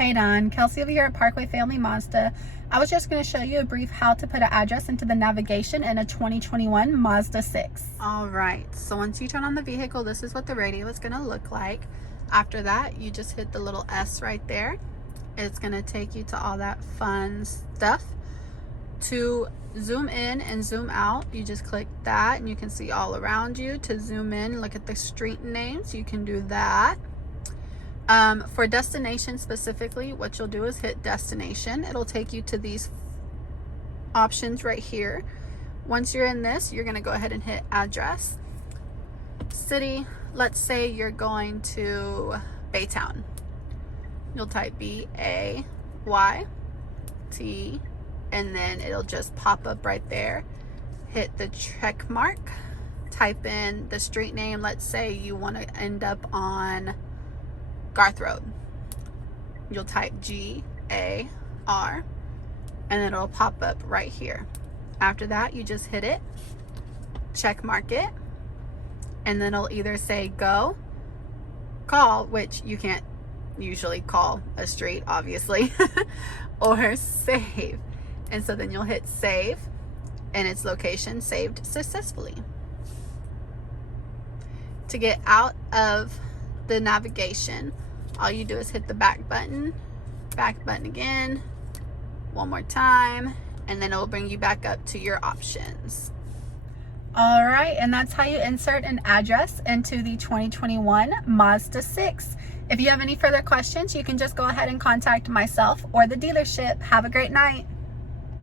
Hey Don, Kelsey over here at Parkway Family Mazda. I was just going to show you a brief how to put an address into the navigation in a 2021 Mazda 6. Alright, so once you turn on the vehicle, this is what the radio is going to look like. After that, you just hit the little S right there. It's going to take you to all that fun stuff. To zoom in and zoom out, you just click that and you can see all around you. To zoom in, look at the street names, you can do that. For destination specifically, what you'll do is hit destination. It'll take you to these options right here. Once you're in this, you're going to go ahead and hit address. City, let's say you're going to Baytown. You'll type BAYT and then it'll just pop up right there. Hit the check mark, type in the street name. Let's say you want to end up on Garth Road. You'll type GAR and it'll pop up right here. After that, you just hit it, check mark it, and then it'll either say go, call, which you can't usually call a street obviously, or save. And so then you'll hit save and its location saved successfully. To get out of the navigation, all you do is hit the back button again, one more time, and then it will bring you back up to your options. All right, and that's how you insert an address into the 2021 Mazda 6. If you have any further questions, you can just go ahead and contact myself or the dealership. Have a great night.